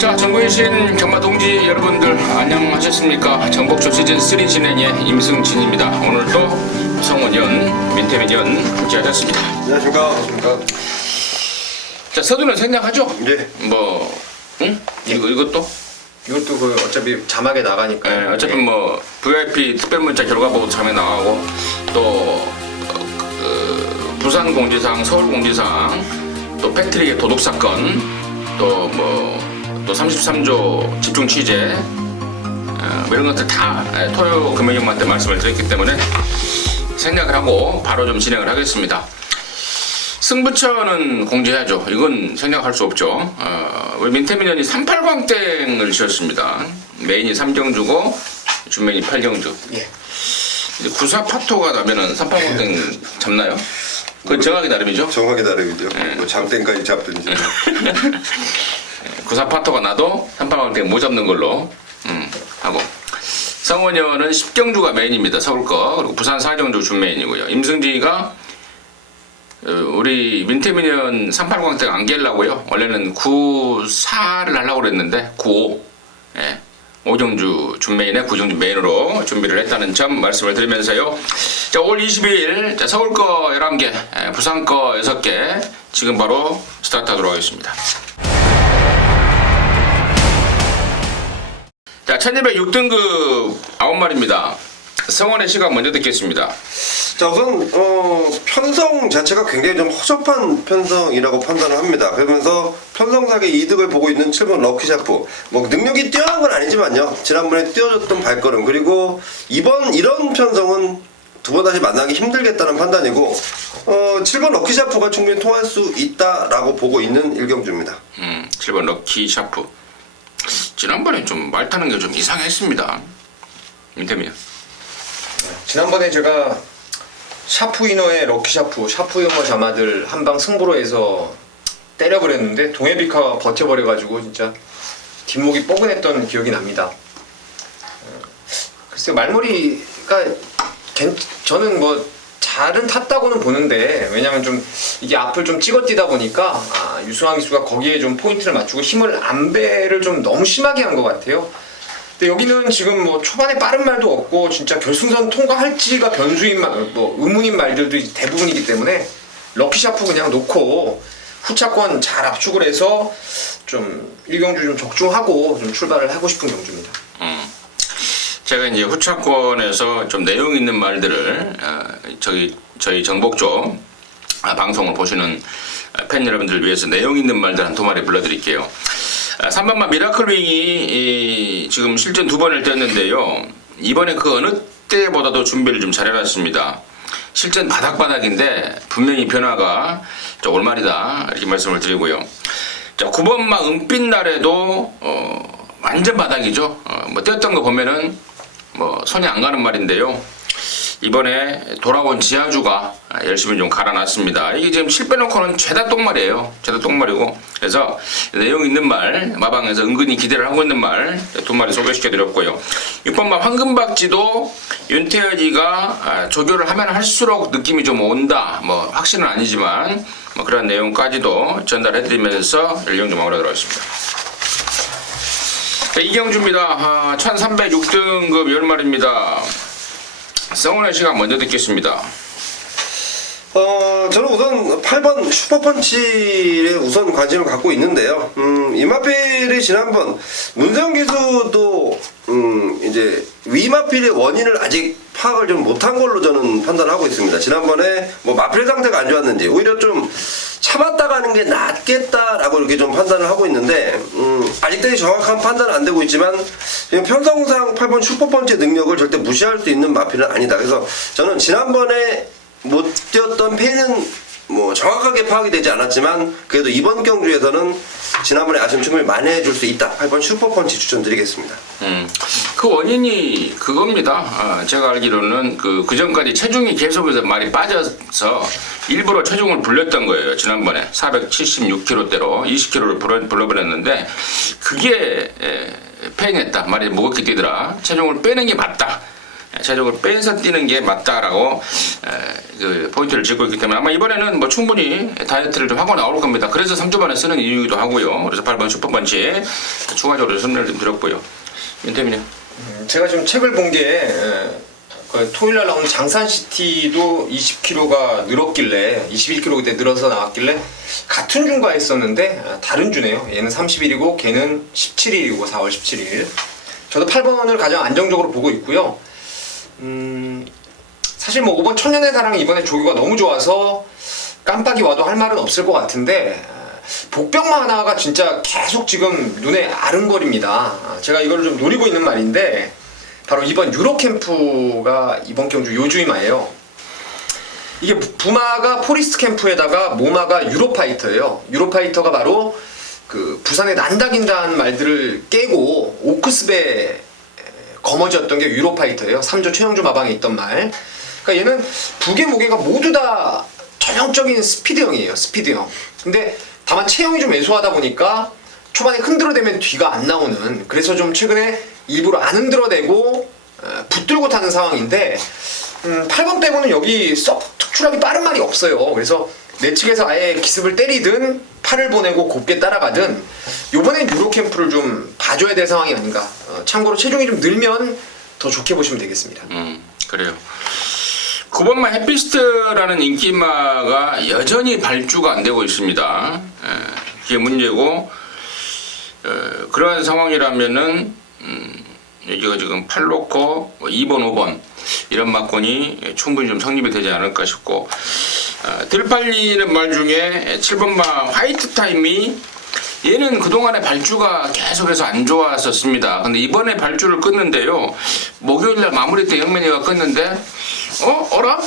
자, 전국이신 경마동지 여러분들 안녕하셨습니까? 정복조 시즌3 진행의 임승진입니다. 오늘도 성원연, 민태민연 함께하셨습니다. 안녕하십니까. 자, 서두는 생략하죠? 예. 응? 이것도? 이것도 그 어차피 자막에 나가니까. 네, 어차피 뭐 VIP 특별문자 결과 보고 자막에 나가고 또 부산 공지사항, 서울 공지사항, 또 패트릭의 도둑 사건, 또 33조 집중 취재, 뭐 이런 것들 다 토요 금요일만 때 말씀을 드렸기 때문에 생략을 하고 바로 좀 진행을 하겠습니다. 승부처는 공지해야죠. 이건 생략할 수 없죠. 우리 민태민연이 38광땡을 지었습니다. 메인이 3경주고 준메인이 8경주. 예. 이제 94파토가 나면은 38광땡 잡나요? 그건 정하기 나름이죠. 정확히 다르죠. 뭐 장땡까지 잡든지. 94파토가 나도 38광땡 못 잡는 걸로 하고, 성원연은 10경주가 메인입니다. 서울 거. 그리고 부산 4경주 준메인이고요. 임승진이가 우리 민태민연 38광땡 안 깰라고요. 원래는 94를 하려고 그랬는데 95, 5경주 준메인에 9경주 메인으로 준비를 했다는 점 말씀을 드리면서요. 자, 5월 22일 자, 서울 거 11개, 부산 거 6개 지금 바로 스타트 하도록 하겠습니다. 자, 1206등급 9마리입니다. 성원의 시각 먼저 듣겠습니다. 자, 우선 편성 자체가 굉장히 좀 허접한 편성이라고 판단을 합니다. 그러면서 편성상의 이득을 보고 있는 7번 럭키샤프. 뭐 능력이 뛰어난 건 아니지만요. 지난번에 뛰어줬던 발걸음, 그리고 이번 이런 편성은 두 번 다시 만나기 힘들겠다는 판단이고 7번 럭키샤프가 충분히 통할 수 있다라고 보고 있는 1경주입니다. 7번 럭키샤프. 지난번에 좀 말 타는 게 좀 이상했습니다. 민태민연. 지난번에 제가 샤프 이너의 럭키샤프, 샤프 이너 자마들 한방 승부로 해서 때려버렸는데 동해비카가 버텨버려가지고 진짜 뒷목이 뻐근했던 기억이 납니다. 글쎄 말머리가 저는 뭐 잘은 탔다고는 보는데, 왜냐면 좀 이게 앞을 좀 찍어뛰다 보니까 유승환 기수가 거기에 좀 포인트를 맞추고 힘을 안배를 좀 너무 심하게 한 것 같아요. 근데 여기는 지금 뭐 초반에 빠른 말도 없고 진짜 결승선 통과할지가 변수인 뭐 의문인 말들도 대부분이기 때문에 럭키샤프 그냥 놓고 후차권 잘 압축을 해서 좀 1경주 좀 적중하고 좀 출발을 하고 싶은 경주입니다. 제가 이제 후차권에서 좀 내용 있는 말들을 저희 정복조 방송을 보시는 팬 여러분들을 위해서 내용 있는 말들 한 두 마리 불러드릴게요. 3번마 미라클윙이 지금 실전 2번을 뛰었는데요. 이번에 그 어느 때보다도 준비를 좀 잘해놨습니다. 실전 바닥바닥인데 분명히 변화가 좀 올말이다 이렇게 말씀을 드리고요. 자, 9번마 은빛 날에도 완전 바닥이죠. 뭐 뛰었던 거 보면은 뭐 손이 안 가는 말인데요. 이번에 돌아온 지하주가 열심히 좀 갈아놨습니다. 이게 지금 실빼놓고는 죄다 똥말이에요. 죄다 똥말이고. 그래서 내용 있는 말, 마방에서 은근히 기대를 하고 있는 말 두 마리 소개시켜드렸고요. 6번마 황금박쥐도 윤태현이가 조교를 하면 할수록 느낌이 좀 온다. 뭐 확신은 아니지만 뭐 그런 내용까지도 전달해드리면서 연령 좀 하도록 하겠습니다. 자, 이경주입니다. 1306등급 10마리입니다. 성원의 시각 먼저 듣겠습니다. 저는 우선 8번 슈퍼펀치에 우선 관심을 갖고 있는데요. 이마필이 지난번 문세영 기수도 이제 위마필의 원인을 아직 파악을 좀 못한 걸로 저는 판단하고 있습니다. 지난번에 뭐 마필 상태가 안 좋았는지 오히려 좀 참았다 가는 게 낫겠다라고 이렇게 좀 판단을 하고 있는데 아직까지 정확한 판단은 안 되고 있지만 편성상 8번 슈퍼펀치의 능력을 절대 무시할 수 있는 마필은 아니다. 그래서 저는 지난번에 못 뛰었던 팬은 뭐 정확하게 파악이 되지 않았지만 그래도 이번 경주에서는 지난번에 아쉬움 충분히 만회해줄 수 있다. 8번 슈퍼펀치 추천드리겠습니다. 그 원인이 그겁니다. 제가 알기로는 그 전까지 체중이 계속해서 많이 빠져서 일부러 체중을 불렸던 거예요. 지난번에 476kg대로 20kg를 불러버렸는데 그게 팽했다. 말이 무겁게 뛰더라. 체중을 빼는 게 맞다. 체력을 빼서 뛰는 게 맞다라고 그 포인트를 찍고 있기 때문에 아마 이번에는 뭐 충분히 다이어트를 좀 하고 나올 겁니다. 그래서 3주 만에 쓰는 이유이기도 하고요. 그래서 8번 슈퍼펀치 추가적으로 설명을 좀 드렸고요. 민태민요. 제가 지금 책을 본 게 토요일날 나온 장산시티도 20kg가 늘었길래 21kg 그때 늘어서 나왔길래 같은 주인가 했었는데 다른 주네요. 얘는 30일이고 걔는 17일이고 4월 17일. 저도 8번을 가장 안정적으로 보고 있고요. 사실 뭐 5번 천년의 사랑 이번에 조교가 너무 좋아서 깜빡이 와도 할 말은 없을 것 같은데 복병마 하나가 진짜 계속 지금 눈에 아른거립니다. 제가 이걸 좀 노리고 있는 말인데 바로 이번 유로캠프가 이번 경주 요주이마예요. 이게 부마가 포리스트 캠프에다가 모마가 유로파이터예요. 유로파이터가 바로 그 부산의 난다긴다는 말들을 깨고 오크스베 거머쥐였던 게 유로파이터예요. 3조 최영주 마방에 있던 말. 그러니까 얘는 북의 무게가 모두 다 전형적인 스피드형이에요. 스피드형. 근데 다만 체형이 좀 왜소하다 보니까 초반에 흔들어대면 뒤가 안 나오는, 그래서 좀 최근에 일부러 안 흔들어대고 붙들고 타는 상황인데 8번 빼고는 여기 썩 특출하게 빠른 말이 없어요. 그래서 내측에서 아예 기습을 때리든 팔을 보내고 곱게 따라가든 요번엔 유로캠프를 좀 봐줘야 될 상황이 아닌가. 참고로 체중이 좀 늘면 더 좋게 보시면 되겠습니다. 그래요. 9번마 해피스트라는 인기마가 여전히 발주가 안 되고 있습니다. 그게 문제고, 그러한 상황이라면은 여기가 지금 8로커 2번 5번 이런 막권이 충분히 좀 성립이 되지 않을까 싶고, 들 팔리는 말 중에 7번마 화이트 타임이 얘는 그동안에 발주가 계속해서 안 좋았었습니다. 근데 이번에 발주를 끊는데요, 목요일날 마무리 때 영민이가 끊는데 어라?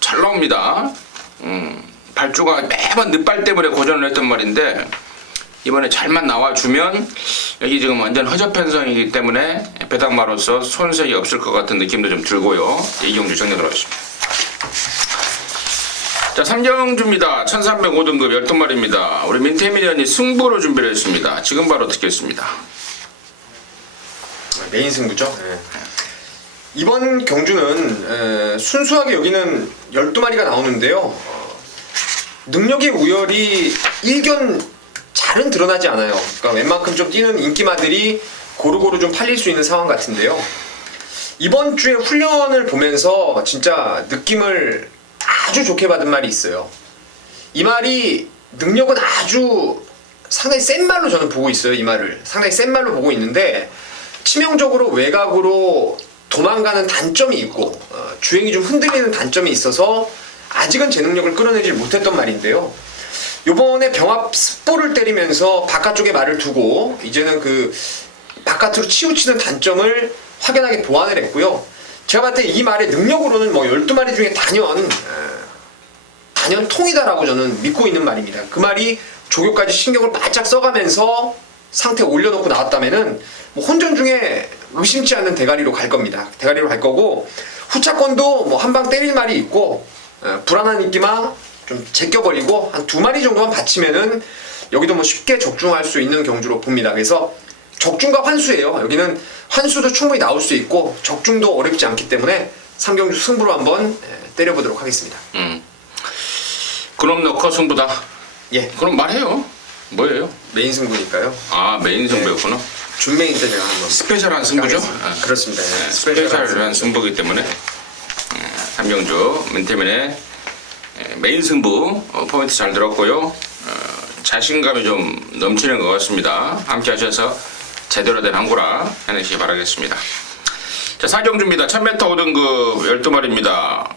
잘 나옵니다. 발주가 매번 늦발 때문에 고전을 했던 말인데 이번에 잘만 나와주면 여기 지금 완전 허접편성이기 때문에 배당마로서 손색이 없을 것 같은 느낌도 좀 들고요. 이경주 정리하도록 하겠습니다. 자, 3경주입니다. 1305등급 12마리입니다. 우리 민태민현이 승부로 준비를 했습니다. 지금 바로 듣겠습니다. 메인 승부죠. 네. 이번 경주는 순수하게 여기는 12마리가 나오는데요. 능력의 우열이 일견 잘은 드러나지 않아요. 그러니까 웬만큼 좀 뛰는 인기마들이 고루고루 좀 팔릴 수 있는 상황 같은데요. 이번 주에 훈련을 보면서 진짜 느낌을 아주 좋게 받은 말이 있어요. 이 말이 능력은 아주 상당히 센 말로 저는 보고 있어요. 이 말을 상당히 센 말로 보고 있는데 치명적으로 외곽으로 도망가는 단점이 있고 주행이 좀 흔들리는 단점이 있어서 아직은 제 능력을 끌어내지 못했던 말인데요. 요번에 병합 습보를 때리면서 바깥쪽에 말을 두고 이제는 그 바깥으로 치우치는 단점을 확연하게 보완을 했고요. 제가 봤을 때 이 말의 능력으로는 뭐 12마리 중에 단연 통이다라고 저는 믿고 있는 말입니다. 그 말이 조교까지 신경을 바짝 써가면서 상태 올려놓고 나왔다면은 뭐 혼전 중에 의심치 않는 대가리로 갈 겁니다. 대가리로 갈 거고, 후차권도 뭐 한 방 때릴 말이 있고, 불안한 인기마 좀 제껴버리고 한 2마리 정도만 받치면은 여기도 뭐 쉽게 적중할 수 있는 경주로 봅니다. 그래서 적중과 환수예요. 여기는 환수도 충분히 나올 수 있고 적중도 어렵지 않기 때문에 3경주 승부로 한번 때려보도록 하겠습니다. 그럼 넣고 승부다. 예. 그럼 말해요. 뭐예요? 메인 승부니까요. 아, 메인 승부였구나. 준메인 때 제가 한번 스페셜한 승부죠? 그렇습니다. 네. 스페셜한 승부이기 때문에 3경주 민태민의 메인 승부 포인트 잘 들었고요. 자신감이 좀 넘치는 것 같습니다. 함께 하셔서 제대로 된 항구라 해내시기 바라겠습니다. 자, 4경주입니다. 1000m 5등급 12마리입니다.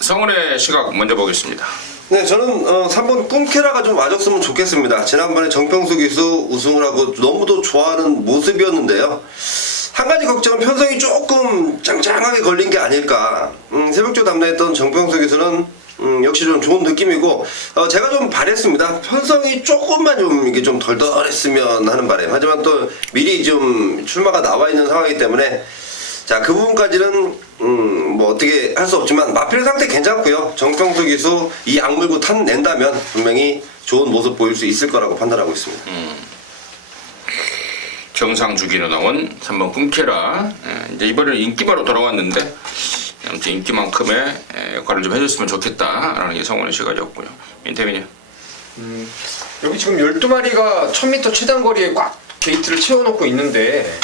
성은의 시각 먼저 보겠습니다. 네, 저는 3번 꿈캐라가 좀 와줬으면 좋겠습니다. 지난번에 정평수 기수 우승을 하고 너무도 좋아하는 모습이었는데요. 한 가지 걱정은 편성이 조금 짱짱하게 걸린 게 아닐까. 새벽조 담당했던 정평수 기수는 역시 좀 좋은 느낌이고, 제가 좀 바랬습니다. 편성이 조금만 좀 이게 좀 덜덜했으면 하는 바람. 하지만 또 미리 좀 출마가 나와 있는 상황이기 때문에 자, 그 부분까지는 뭐 어떻게 할 수 없지만 마필 상태 괜찮고요. 정평수 기수 이 악물고 탄낸다면 분명히 좋은 모습 보일 수 있을 거라고 판단하고 있습니다. 정상 주기로 나온 3번 꿈케라. 이제 이번에는 인기마로 돌아왔는데 아무튼 인기만큼의 역할을 좀 해줬으면 좋겠다라는 게 성원의 시각이었고요. 민태민이. 여기 지금 12마리가 1000m 최단거리에 꽉 게이트를 채워놓고 있는데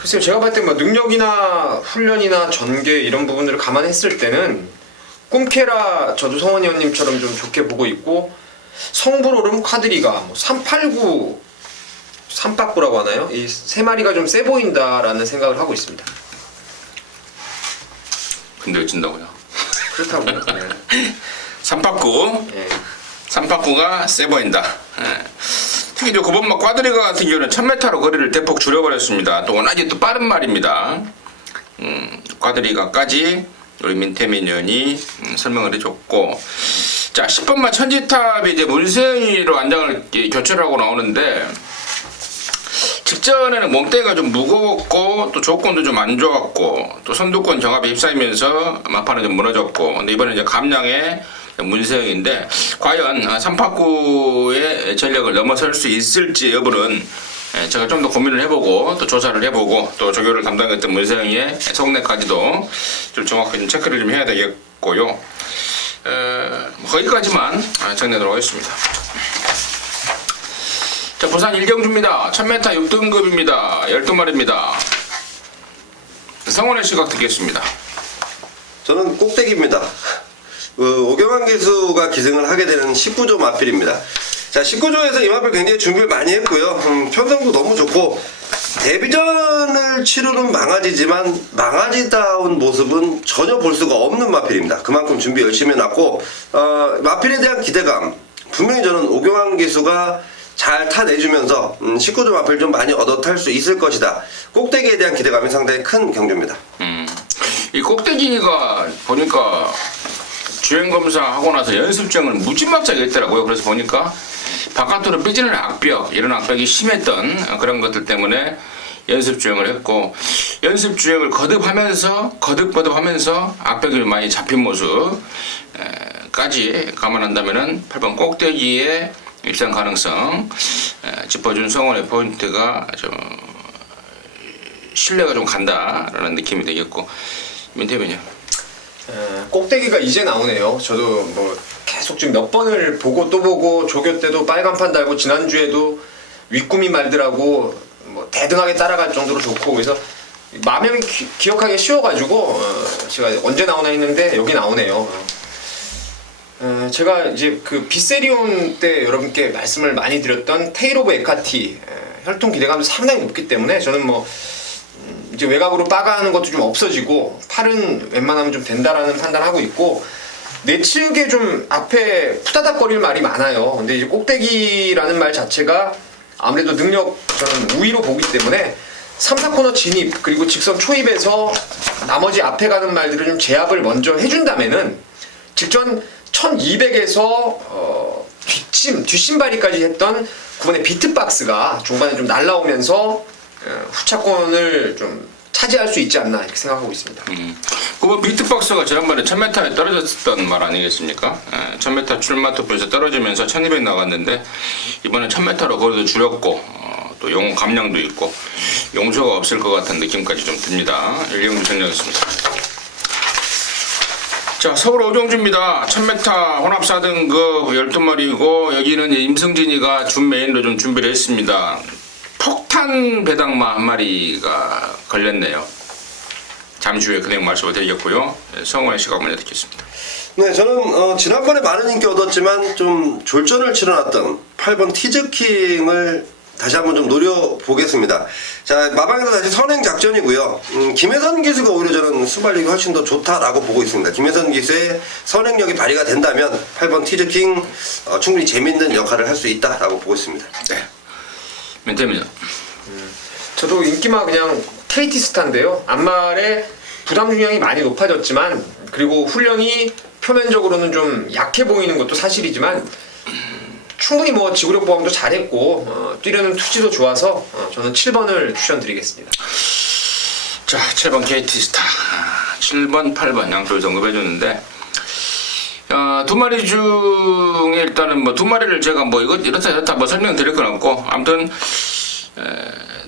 글쎄요, 제가 봤을 때 뭐 능력이나 훈련이나 전개 이런 부분들을 감안했을 때는 꿈케라 저도 성원 의원님처럼 좀 좋게 보고 있고, 성불오름 콰드리가 뭐 389 3빠꾸라고 하나요? 이 세 마리가 좀 세 보인다라는 생각을 하고 있습니다. 근데 진다고요? 그렇다고요. 네. 삼박구. 예. 삼박구가 세 보인다. 특히 저 9번마 꽈드리가 같은 경우는 1000m로 거리를 대폭 줄여버렸습니다. 또 워낙에 또 빠른 말입니다. 꽈드리가까지 우리 민태민 의원이 설명을 해줬고, 자 10번마 천지탑이 이제 문세영이로 안장을 교체를 하고 나오는데, 직전에는 몸때가 좀 무거웠고 또 조건도 좀 안 좋았고 또 선두권 정합에 휩싸이면서 막판에 좀 무너졌고, 근데 이번에 이제 감량의 문세영인데 과연 3파구의 전력을 넘어설 수 있을지 여부는 제가 좀 더 고민을 해보고 또 조사를 해보고 또 조교를 담당했던 문세영의 속내까지도 좀 정확하게 좀 체크를 좀 해야 되겠고요. 거기까지만 정리하도록 하겠습니다. 자, 부산 일경주입니다. 1000m 6등급입니다. 12마리입니다. 성원의 시각 듣겠습니다. 저는 꼭대기입니다. 오경환 기수가 기승을 하게 되는 19조 마필입니다. 자, 19조에서 이 마필 굉장히 준비를 많이 했고요. 편성도 너무 좋고, 데뷔전을 치르는 망아지지만 망아지다운 모습은 전혀 볼 수가 없는 마필입니다. 그만큼 준비 열심히 해놨고, 마필에 대한 기대감, 분명히 저는 오경환 기수가 잘 타내주면서 19조 마필 좀 많이 얻어 탈 수 있을 것이다. 꼭대기에 대한 기대감이 상당히 큰 경주입니다. 이 꼭대기가 보니까 주행검사 하고 나서 연습주행을 무지막지하게 했더라고요. 그래서 보니까 바깥으로 삐지는 악벽, 이런 악벽이 심했던 그런 것들 때문에 연습주행을 했고, 연습주행을 거듭하면서 악벽이 많이 잡힌 모습까지 감안한다면은 8번 꼭대기의 입상 가능성 짚어준 성원의 포인트가 좀 신뢰가 좀 간다라는 느낌이 되겠고, 민태민이요. 꼭대기가 이제 나오네요. 저도 뭐 계속 지금 몇 번을 보고 또 보고, 조교 때도 빨간판 달고 지난주에도 윗구미 말들하고 뭐 대등하게 따라갈 정도로 좋고, 그래서 마음이 기억하기 쉬워가지고 제가 언제 나오나 했는데 여기 나오네요. 제가 이제 그 비세리온 때 여러분께 말씀을 많이 드렸던 테일 오브 에카티 혈통 기대감도 상당히 높기 때문에 저는 뭐 이제 외곽으로 빠가하는 것도 좀 없어지고 팔은 웬만하면 좀 된다라는 판단하고 있고, 내측에 좀 앞에 푸다닥거릴 말이 많아요. 근데 이제 꼭대기라는 말 자체가 아무래도 능력 저는 우위로 보기 때문에 3, 4코너 진입 그리고 직선 초입에서 나머지 앞에 가는 말들을 좀 제압을 먼저 해준다면은 직전 1200에서 뒷심바리까지 했던 9번의 비트박스가 중반에 좀 날라오면서 후차권을 좀 차지할 수 있지 않나 이렇게 생각하고 있습니다. 그번 비트박스가 지난번에 1000m에 떨어졌던 말 아니겠습니까? 1000m 출마 투표에서 떨어지면서 1200 나갔는데 이번에 1000m로 거리도 줄였고 또 영웅 감량도 있고 용서가 없을 것 같은 느낌까지 좀 듭니다. 일경주 전략이었습니다. 자, 서울 오종주입니다. 1000m 혼합 4등급 12마리고 여기는 임승진이가 준 메인으로 좀 준비를 했습니다. 폭탄 배당마 한 마리가 걸렸네요. 잠시 후에 그냥 말씀을 드리겠고요. 성원의 시각 먼저 듣겠습니다. 네, 저는 지난번에 많은 인기 얻었지만 좀 졸전을 치러놨던 8번 티즈킹을 다시 한번 좀 노려보겠습니다. 자, 마방에서 다시 선행 작전이고요. 김혜선 기수가 오히려 저는 수발력이 훨씬 더 좋다라고 보고 있습니다. 김혜선 기수의 선행력이 발휘가 된다면 8번 티즈킹 충분히 재밌는 역할을 할 수 있다라고 보고 있습니다. 네. 민태민요. 저도 인기마 그냥 KT 스타인데요. 앞말에 부담 중량이 많이 높아졌지만, 그리고 훈련이 표면적으로는 좀 약해 보이는 것도 사실이지만 충분히 뭐 지구력 보강도 잘했고 뛰려는 투지도 좋아서 저는 7번을 추천드리겠습니다. 자, 7번 KT 스타, 7번, 8번 양쪽을 언급해줬는데 두 마리 중에 일단은 뭐 두 마리를 제가 뭐 이렇다 뭐 설명드릴 건 없고, 아무튼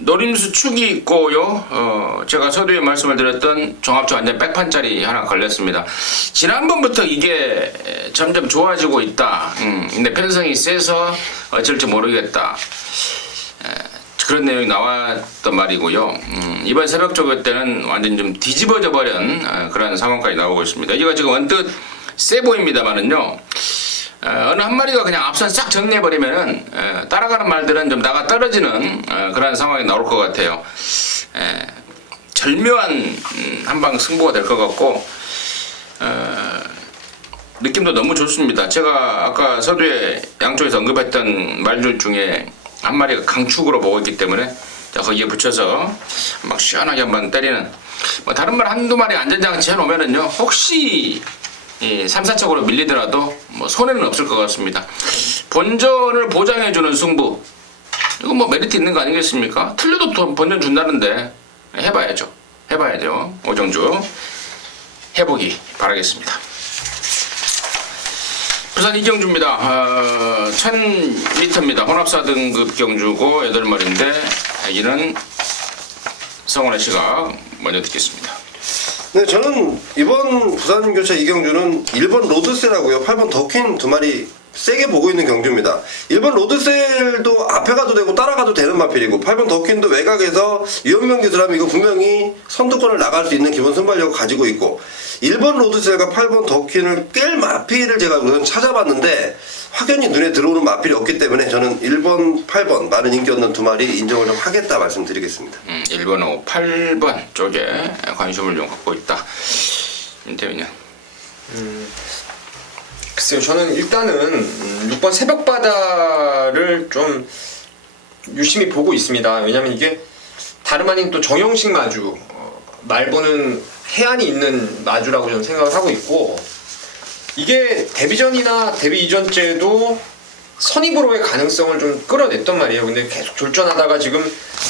노림수 축이 있고요. 제가 서두에 말씀을 드렸던 종합적 안전 백판짜리 하나 걸렸습니다. 지난번부터 이게 점점 좋아지고 있다. 근데 편성이 세서 어쩔지 모르겠다. 그런 내용이 나왔던 말이고요. 이번 새벽 조교 때는 완전 좀 뒤집어져 버린 그런 상황까지 나오고 있습니다. 이거 지금 언뜻 세 보입니다만은요. 어느 한 마리가 그냥 앞선 싹 정리해버리면은 따라가는 말들은 좀 나가 떨어지는 그런 상황이 나올 것 같아요. 절묘한 한방 승부가 될 것 같고 느낌도 너무 좋습니다. 제가 아까 서두에 양쪽에서 언급했던 말들 중에 한 마리가 강축으로 보고 있기 때문에 거기에 붙여서 막 시원하게 한번 때리는 뭐 다른 말 한두 마리 안전장치 해놓으면은요 혹시 3, 4척으로 밀리더라도 뭐 손해는 없을 것 같습니다. 본전을 보장해주는 승부 이거 뭐 메리트 있는 거 아니겠습니까? 틀려도 본전 준다는데 해봐야죠. 오정주 해보기 바라겠습니다. 부산 이경주입니다. 1000m입니다. 혼합사 등급 경주고 8마리인데 여기는 성원의 시각 먼저 듣겠습니다. 네, 저는 이번 부산 교차 이경주는 1번 로드셀하고요. 8번 더퀸 두 마리 세게 보고 있는 경주입니다. 1번 로드셀도 앞에 가도 되고 따라가도 되는 마필이고 8번 더퀸도 외곽에서 유현명 기술하면 이거 분명히 선두권을 나갈 수 있는 기본 순발력을 가지고 있고 1번 로드셀과 8번 더퀸을 깰 마필을 제가 우선 찾아봤는데 확연히 눈에 들어오는 마필이 없기 때문에 저는 1번, 8번 많은 인기 없는 두 마리 인정을 좀 하겠다 말씀드리겠습니다. 1번하고 8번 쪽에 관심을 좀 갖고 있다. 임태민은? 글쎄요, 저는 일단은 6번 새벽바다를 좀 유심히 보고 있습니다. 왜냐면 이게 다름 아닌 또 정형식 마주, 말보는 해안이 있는 마주라고 저는 생각을 하고 있고 이게 데뷔 전이나 데뷔 이전째도 선입으로의 가능성을 좀 끌어냈단 말이에요. 근데 계속 졸전하다가 지금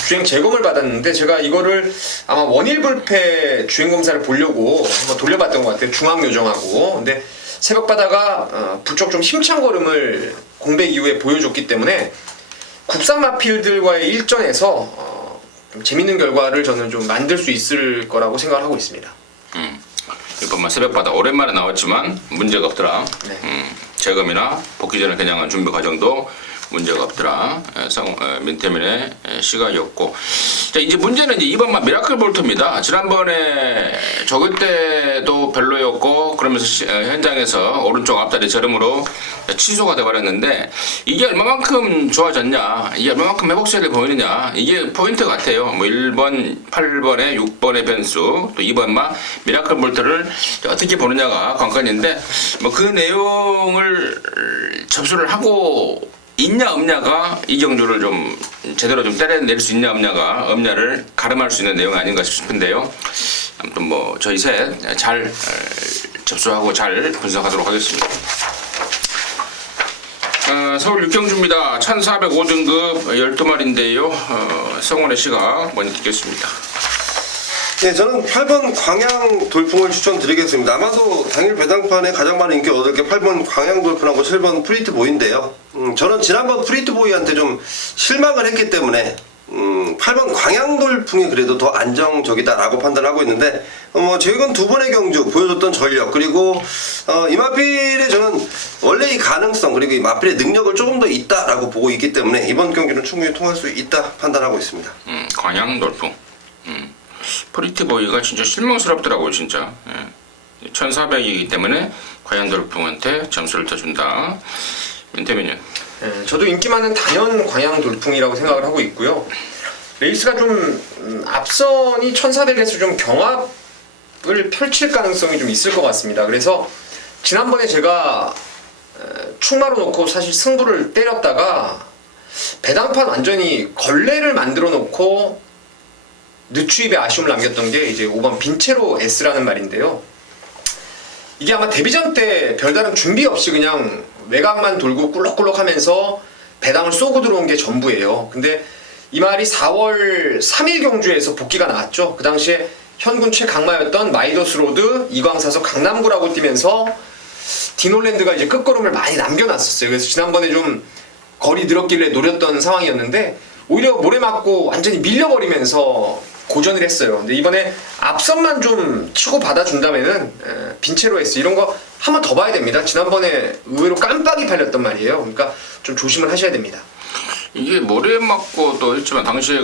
주행 재검을 받았는데 제가 이거를 아마 원일불패 주행 검사를 보려고 한번 돌려봤던 것 같아요. 중앙요정하고. 근데 새벽바다가 부쩍 좀 힘찬 걸음을 공백 이후에 보여줬기 때문에 국산 마필들과의 일전에서 좀 재밌는 결과를 저는 좀 만들 수 있을 거라고 생각을 하고 있습니다. 이번만 새벽바다 오랜만에 나왔지만 문제가 없더라. 네. 재검이나 복귀 전에 그냥 준비 과정도 문제가 없더라. 민태민의 시각이었고. 자, 이제 문제는 이제 이번만 미라클 볼트입니다. 지난번에 저그 때도 별로였고 그러면서 현장에서 오른쪽 앞다리 저름으로 취소가 돼버렸는데 이게 얼마만큼 좋아졌냐, 이게 얼마만큼 회복세를 보이느냐, 이게 포인트 같아요. 뭐 1번, 8번에 6번의 변수, 또 2번만 미라클 볼트를 어떻게 보느냐가 관건인데 뭐 그 내용을 접수를 하고 있냐 없냐가 이 경주를 좀 제대로 좀 때려낼 수 있냐 없냐를 가름할 수 있는 내용이 아닌가 싶은데요. 아무튼 뭐 저희 셋 잘 접수하고 잘 분석하도록 하겠습니다. 서울 육경주입니다. 1405등급 12마리인데요. 성원의 시각 먼저 듣겠습니다. 네, 저는 8번 광양 돌풍을 추천드리겠습니다. 아마도 당일 배당판에 가장 많은 인기 얻을 게 8번 광양 돌풍하고 7번 프리트 보이인데요. 저는 지난번 프리트 보이한테 좀 실망을 했기 때문에 8번 광양 돌풍이 그래도 더 안정적이다라고 판단하고 있는데 뭐 최근 두 번의 경주 보여줬던 전력 그리고 이 마필의 저는 원래 이 가능성 그리고 이 마필의 능력을 조금 더 있다라고 보고 있기 때문에 이번 경기는 충분히 통할 수 있다 판단하고 있습니다. 광양 돌풍. 프리티 보이가 진짜 실망스럽더라고요, 진짜. 1400이기 때문에 과연 돌풍한테 점수를 더 준다. 민태민은? 저도 인기 많은 단연 광양 돌풍이라고 생각을 하고 있고요. 레이스가 좀 앞선이 1400에서 좀 경합을 펼칠 가능성이 좀 있을 것 같습니다. 그래서 지난번에 제가 충마로 놓고 사실 승부를 때렸다가 배당판 완전히 걸레를 만들어 놓고 늦추입에 아쉬움을 남겼던 게 이제 5번 빈체로 S라는 말인데요. 이게 아마 데뷔전 때 별다른 준비 없이 그냥 외곽만 돌고 꿀럭꿀럭 하면서 배당을 쏘고 들어온 게 전부예요. 근데 이 말이 4월 3일 경주에서 복귀가 나왔죠. 그 당시에 현군 최강마였던 마이더스 로드 이광사서 강남구라고 뛰면서 디놀랜드가 이제 끝걸음을 많이 남겨놨었어요. 그래서 지난번에 좀 거리 늘었길래 노렸던 상황이었는데 오히려 모래 맞고 완전히 밀려버리면서 고전을 했어요. 근데 이번에 앞선만 좀 치고 받아준다면은 빈체로 S 이런 거 한 번 더 봐야 됩니다. 지난번에 의외로 깜빡이 팔렸단 말이에요. 그러니까 좀 조심을 하셔야 됩니다. 이게 모래 맞고 또 했지만 당시에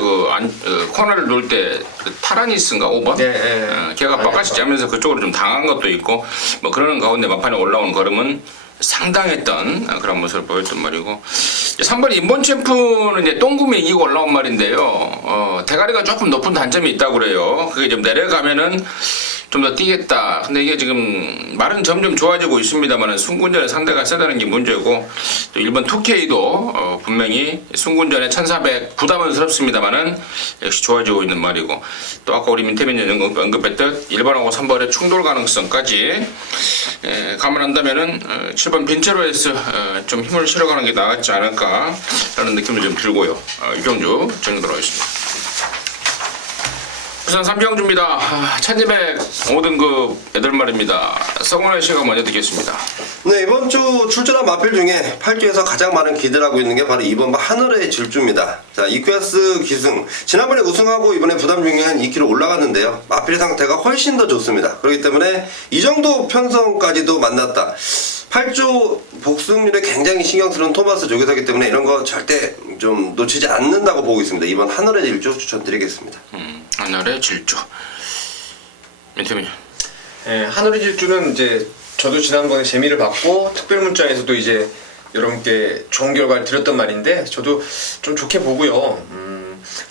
코너를 놓을 때 그 타라니스인가 5번? 네. 걔가 바깥이 짜면서 그쪽으로 좀 당한 것도 있고 뭐 그러는 가운데 막판에 올라온 걸음은 상당했던 그런 모습을 보였단 말이고 3번 인본 챔프는 이제 똥구미 이기고 올라온 말인데요. 대가리가 조금 높은 단점이 있다고 그래요. 그게 좀 내려가면은 좀 더 뛰겠다. 근데 이게 지금 말은 점점 좋아지고 있습니다만은 순군전의 상대가 세다는 게 문제고 또 일본 2K도 분명히 순군전에 1400 부담스럽습니다만은 역시 좋아지고 있는 말이고 또 아까 우리 민태민이 언급했듯 1번하고 3번의 충돌 가능성까지 감안한다면은 7번 빈체로에서 좀 힘을 실어가는 게 나았지 않을까라는 느낌이 좀 들고요. 이경주 정리하도록 하겠습니다. 부산 삼경주입니다. 1200 5등급 8마리입니다. 성원의 씨가 먼저 듣겠습니다. 네, 이번 주 출전한 마필 중에 8주에서 가장 많은 기대를 하고 있는 게 바로 2번 하늘의 질주입니다. 자, 이클래스 기승. 지난번에 우승하고 이번에 부담 중에 한 2kg 올라갔는데요. 마필의 상태가 훨씬 더 좋습니다. 그렇기 때문에 이 정도 편성까지도 만났다. 8주 복승률에 굉장히 신경 쓰는 토마스 조교사기 때문에 이런 거 절대 좀 놓치지 않는다고 보고 있습니다. 이번 하늘의 질주 추천드리겠습니다. 하늘의 질주. 민태민. 네, 하늘의 질주는 이제 저도 지난번에 재미를 봤고 특별 문자에서도 이제 여러분께 좋은 결과를 드렸던 말인데 저도 좀 좋게 보고요.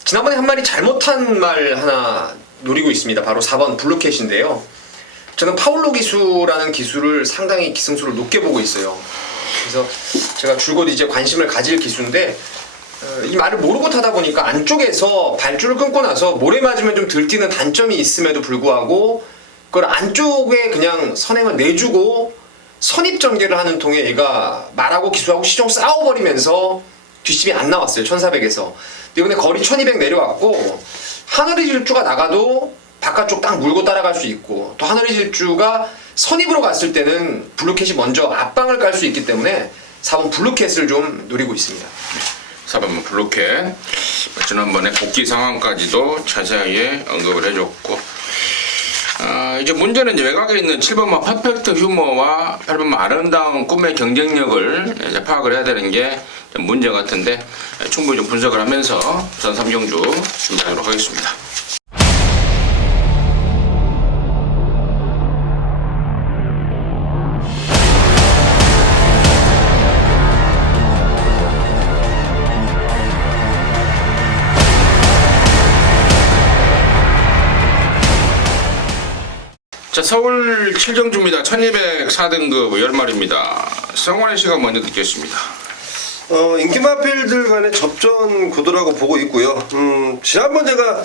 지난번에 한 마리 잘못한 말 하나 노리고 있습니다. 바로 4번 블루캣인데요. 저는 파울로 기수라는 기수를 상당히 기승수를 높게 보고 있어요. 그래서 제가 줄곧 이제 관심을 가질 기수인데 이 말을 모르고 타다 보니까 안쪽에서 발줄을 끊고 나서 모래 맞으면 좀 들뛰는 단점이 있음에도 불구하고 그걸 안쪽에 그냥 선행을 내주고 선입 전개를 하는 통에 얘가 말하고 기수하고 시종 싸워버리면서 뒷심이 안 나왔어요. 1400에서. 이번에 거리 1200 내려왔고 하늘의 질주가 나가도 바깥쪽 딱 물고 따라갈 수 있고 또 하늘의 질주가 선입으로 갔을 때는 블루캣이 먼저 앞방을 깔 수 있기 때문에 4번 블루캣을 좀 노리고 있습니다. 4번 블루캣. 지난번에 복귀 상황까지도 자세하게 언급을 해줬고 이제 문제는 이제 외곽에 있는 7번마 퍼펙트 휴머와 8번마 아름다운 꿈의 경쟁력을 이제 파악을 해야 되는 게 문제 같은데 충분히 좀 분석을 하면서 부산 삼경주 준비하도록 하겠습니다. 자, 서울 7경주입니다. 1204등급 10마리입니다. 성원의 씨가 먼저 듣겠습니다. 인기 마필들 간의 접전 구도라고 보고 있고요. 지난번 제가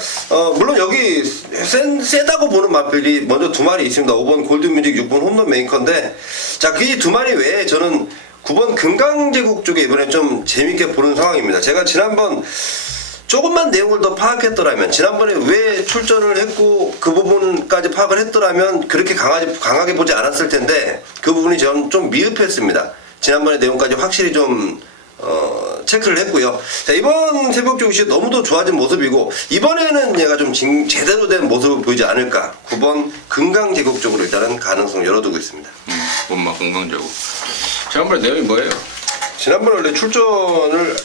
물론 여기 세다고 보는 마필이 먼저 두 마리 있습니다. 5번 골드뮤직, 6번 홈런 메이커인데 자, 그 두 마리 외에 저는 9번 금강제국 쪽에 이번에 좀 재밌게 보는 상황입니다. 제가 지난번 조금만 내용을 더 파악했더라면 지난번에 왜 출전을 했고 그 부분까지 파악을 했더라면 그렇게 강하게 보지 않았을 텐데 그 부분이 저는 좀 미흡했습니다. 지난번에 내용까지 확실히 좀 체크를 했고요. 자, 이번 새벽주 이슈 너무도 좋아진 모습이고 이번에는 얘가 좀 제대로 된 모습을 보이지 않을까. 9번 금강제국 쪽으로 일단은 가능성을 열어두고 있습니다. 엄마 금강제국. 지난번에 내용이 뭐예요? 지난번 원래 출전을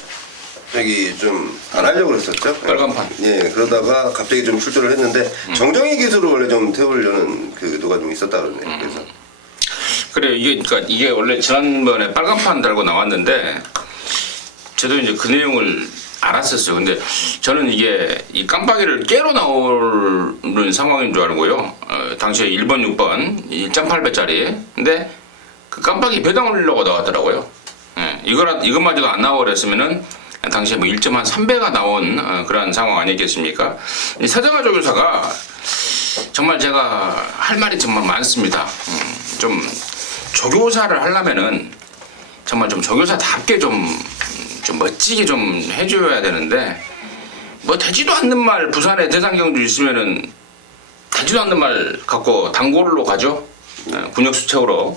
여기 좀 안 하려고 그랬었죠. 빨간판. 예, 그러다가 갑자기 좀 출전을 했는데 정정희 기수로 원래 좀 태우려는 그 의도가 좀 있었다 그러네요. 그래서 그래 이게 원래 지난번에 빨간판 달고 나왔는데 저도 이제 그 내용을 알았었어요. 근데 저는 이게 이 깜빡이를 깨로 나오는 상황인 줄 알고요. 당시에 1번, 6번 1.8배짜리. 근데 그 깜빡이 배당 올리려고 나왔더라고요. 예, 이것마저도 안 나와버렸으면은 당시에 뭐 1.3배가 나온 그런 상황 아니겠습니까? 이 서정아 조교사가 정말 제가 할 말이 정말 많습니다. 좀 조교사를 하려면은 정말 좀 조교사답게 좀 멋지게 좀 해줘야 되는데 뭐 되지도 않는 말 부산에 대상경주 있으면은 되지도 않는 말 갖고 단골로 가죠. 군역수 채우러.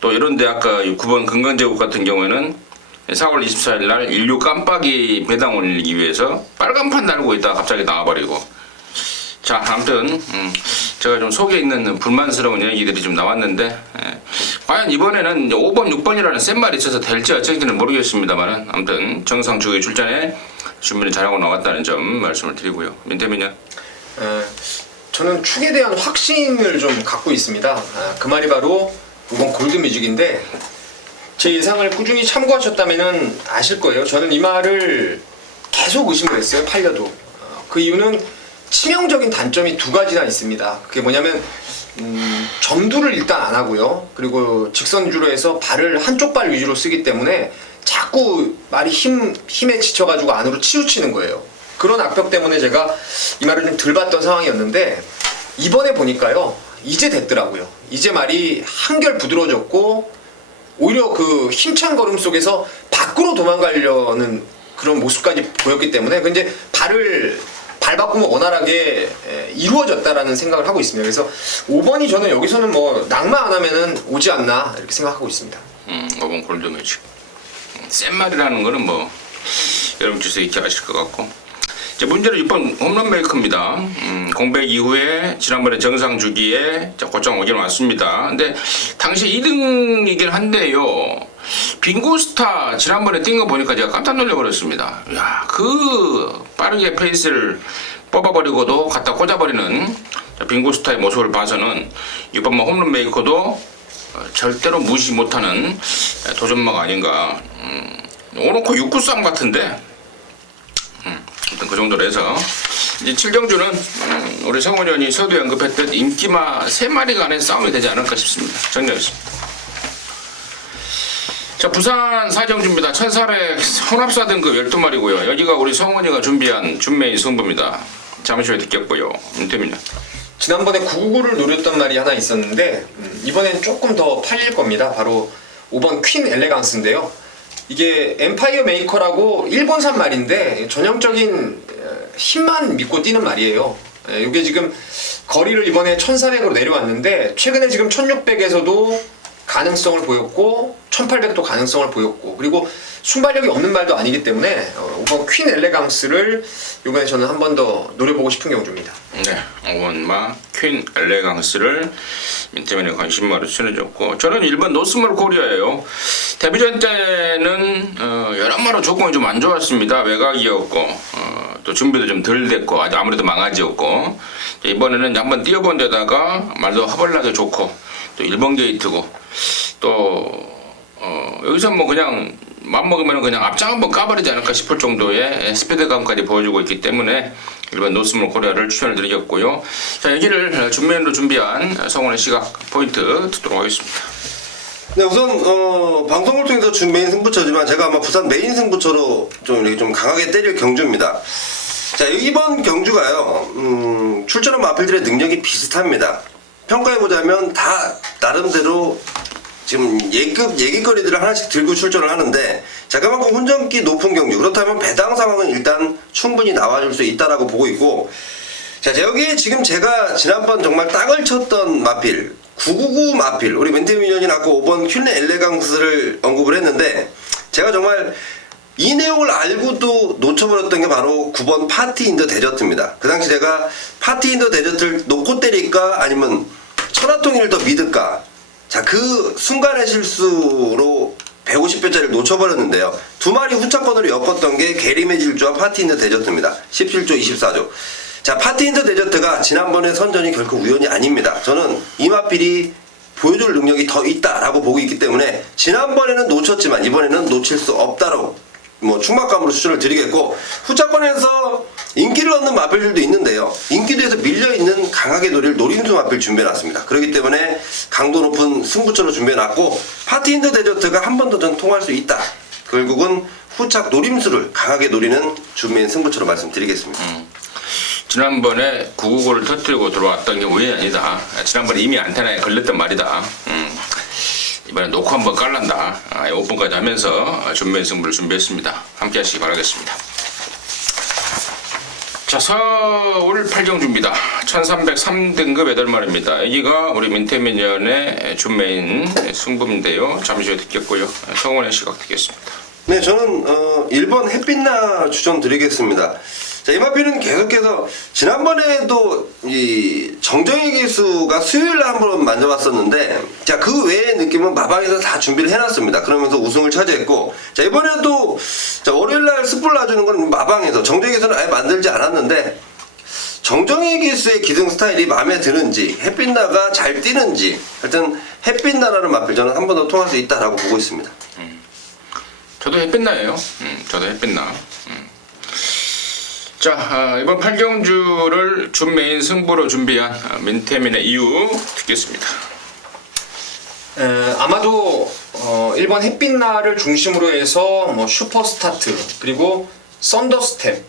또 이런데 아까 9번 금강제국 같은 경우에는 4월 24일 날 인류 깜빡이 배당 올리기 위해서 빨간판 달고 있다가 갑자기 나와버리고. 자, 아무튼 제가 좀 속에 있는 불만스러운 얘기들이 좀 나왔는데 과연 이번에는 5번, 6번이라는 센 말이 있어서 될지 어쩔지는 모르겠습니다만 아무튼 정상 주기 출전에 준비를 잘하고 나왔다는 점 말씀을 드리고요. 민태민요? 저는 축에 대한 확신을 좀 갖고 있습니다. 그 말이 바로 5번 골드뮤직인데 제 예상을 꾸준히 참고하셨다면 아실 거예요. 저는 이 말을 계속 의심을 했어요. 팔려도. 그 이유는 치명적인 단점이 두 가지나 있습니다. 그게 뭐냐면 점두를 일단 안 하고요. 그리고 직선주로 해서 발을 한쪽 발 위주로 쓰기 때문에 자꾸 말이 힘에 지쳐가지고 안으로 치우치는 거예요. 그런 악벽 때문에 제가 이 말을 좀 덜 봤던 상황이었는데 이번에 보니까요. 이제 됐더라고요. 이제 말이 한결 부드러워졌고 오히려 그 힘찬 걸음 속에서 밖으로 도망가려는 그런 모습까지 보였기 때문에 근데 발 바꾸면 원활하게 이루어졌다라는 생각을 하고 있습니다. 그래서 5번이 저는 여기서는 뭐 낙마 안 하면은 오지 않나 이렇게 생각하고 있습니다. 5번 골드뮤직. 센 말이라는 거는 뭐 여러분께서 익히 아실 것 같고. 이제 문제는 6번 홈런 메이커입니다. 공백 이후에 지난번에 정상 주기에 고점 오긴 왔습니다. 근데 당시 2등이긴 한데요. 빙고스타 지난번에 뛴 거 보니까 제가 깜짝 놀라버렸습니다. 야, 그 빠르게 페이스를 뽑아버리고도 갖다 꽂아버리는 빙고스타의 모습을 봐서는 이번 홈런 메이커도 절대로 무시 못하는 도전마가 아닌가. 오놓고 6구쌈 같은데 그 정도로 해서 이제 7경주는 우리 성원 의원이 서두에 언급했듯 인기마 3마리 간의 싸움이 되지 않을까 싶습니다. 정리하겠습니다. 자, 부산 4경주입니다. 1400 혼합사 등급 12마리고요. 여기가 우리 성원이가 준비한 준메인 승부입니다. 잠시 후에 듣겠고요. 윤태민요. 지난번에 999를 노렸던 말이 하나 있었는데 이번엔 조금 더 팔릴 겁니다. 바로 5번 퀸 엘레강스인데요. 이게 엠파이어 메이커라고 일본산 말인데 전형적인 힘만 믿고 뛰는 말이에요. 이게 지금 거리를 이번에 1400으로 내려왔는데 최근에 지금 1600에서도 가능성을 보였고 1800도 가능성을 보였고 그리고 순발력이 없는 말도 아니기 때문에 5번 퀸 엘레강스를 이번에 저는 한 번 더 노려보고 싶은 경주입니다. 네, 5번마 퀸 엘레강스를 민태민의 관심마로 친해졌고 저는 1번 노스몰 코리아예요. 데뷔전 때는 여러모로 조건이 좀 안 좋았습니다. 외곽이었고 또 준비도 좀 덜 됐고 아무래도 망아지였고 이번에는 한번 뛰어본 데다가 말도 허벌나게 좋고 또 1번 게이트고 또 여기서 뭐 그냥 맘먹으면 그냥 앞장 한번 까버리지 않을까 싶을 정도의 스피드감까지 보여주고 있기 때문에 일반 노스몰 코리아를 추천을 드리겠고요. 자, 여기를 준메인으로 준비한 성원의 시각 포인트 듣도록 하겠습니다. 네, 우선 방송을 통해서 준 메인 승부처지만 제가 아마 부산 메인 승부처로 좀 이렇게 좀 강하게 때릴 경주입니다. 자, 이번 경주가요. 출전한 마필들의 능력이 비슷합니다. 평가해보자면 다 나름대로 지금 예기거리들을 하나씩 들고 출전을 하는데 자, 그만큼 혼전기 높은 경주 그렇다면 배당 상황은 일단 충분히 나와줄 수 있다라고 보고 있고 자, 여기에 지금 제가 지난번 정말 딱을 쳤던 마필 999 마필 우리 멘테미년이 아까 5번 퀸 엘레강스를 언급을 했는데 제가 정말 이 내용을 알고도 놓쳐버렸던 게 바로 9번 파티 인더 데저트입니다. 그 당시 제가 파티 인더 데저트를 놓고 때릴까 아니면 천하통일을 더 믿을까 자, 그 순간의 실수로 150배짜리를 놓쳐버렸는데요. 두 마리 후차권으로 엮었던 게 게리메 질주와 파티 인더 데저트입니다. 17조 24조. 자, 파티 인더 데저트가 지난번에 선전이 결코 우연이 아닙니다. 저는 이 마필이 보여줄 능력이 더 있다라고 보고 있기 때문에 지난번에는 놓쳤지만 이번에는 놓칠 수 없다라고 뭐 충막감으로 추천을 드리겠고 후차권에서 인기를 얻는 마필들도 있는데요. 인기도에서 밀려있는 강하게 노릴 노림수 마필 준비해놨습니다. 그렇기 때문에 강도 높은 승부처로 준비해놨고 파티 인더 데저트가 한 번 더 전 통할 수 있다. 결국은 후착 노림수를 강하게 노리는 준비인 승부처로 말씀드리겠습니다. 지난번에 999를 터뜨리고 들어왔던 게 우연이 아니다. 지난번에 이미 안테나에 걸렸던 말이다. 이번에 놓고 한번 깔란다. 오픈까지 하면서 준비인 승부를 준비했습니다. 함께 하시기 바라겠습니다. 자, 서울 8경주입니다. 1303등급 8마리입니다. 여기가 우리 민태민연의 준메인 승부인데요. 잠시 후에 듣겠고요. 성원의 시각 듣겠습니다. 네, 저는 1번 햇빛나 추천드리겠습니다. 자, 이마피는 계속해서 지난번에도 이 정정희 기수가 수요일에 한번 만져봤었는데, 자, 그 외의 느낌은 마방에서 다 준비를 해놨습니다. 그러면서 우승을 차지했고, 자, 이번에도 자, 월요일날 스포를 놔주는 건 마방에서 정정희 기수는 아예 만들지 않았는데, 정정희 기수의 기승 스타일이 마음에 드는지, 햇빛나가 잘 뛰는지, 하여튼 햇빛나라는 마필 저는 한 번 더 통할 수 있다라고 보고 있습니다. 저도 햇빛나예요. 저도 햇빛나. 자, 이번 8경주를 준메인 승부로 준비한 민태민의 이유 듣겠습니다. 아마도 1번 햇빛날을 중심으로 해서 뭐 슈퍼스타트 그리고 썬더스텝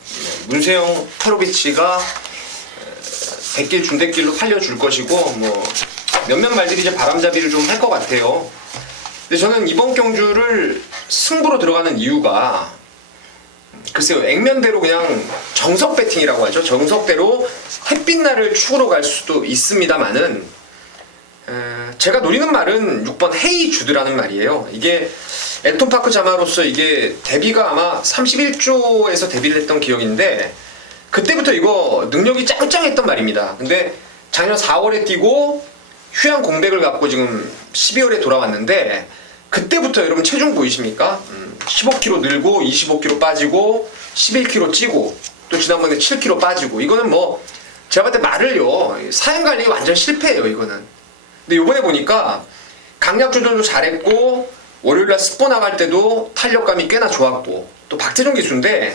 문세영 페로비치가 백길 준대길로 팔려줄 것이고 뭐 몇몇 말들이 이제 바람잡이를 좀 할 것 같아요. 근데 저는 이번 경주를 승부로 들어가는 이유가 글쎄요, 액면대로 그냥 정석 배팅이라고 하죠. 정석대로 햇빛날을 축으로 갈 수도 있습니다만은 제가 노리는 말은 6번 헤이 주드라는 말이에요. 이게 엘톤파크 자마로서 이게 데뷔가 아마 31조에서 데뷔를 했던 기억인데 그때부터 이거 능력이 짱짱했던 말입니다. 근데 작년 4월에 뛰고 휴양 공백을 갖고 지금 12월에 돌아왔는데 그때부터 여러분 체중 보이십니까? 15kg 늘고 25kg 빠지고 11kg 찌고 또 지난번에 7kg 빠지고 이거는 뭐 제가 봤을 때 말을요 사양관리 완전 실패예요 이거는. 근데 요번에 보니까 강약 조절도 잘했고 월요일날 스포 나갈 때도 탄력감이 꽤나 좋았고 또 박태종 기수인데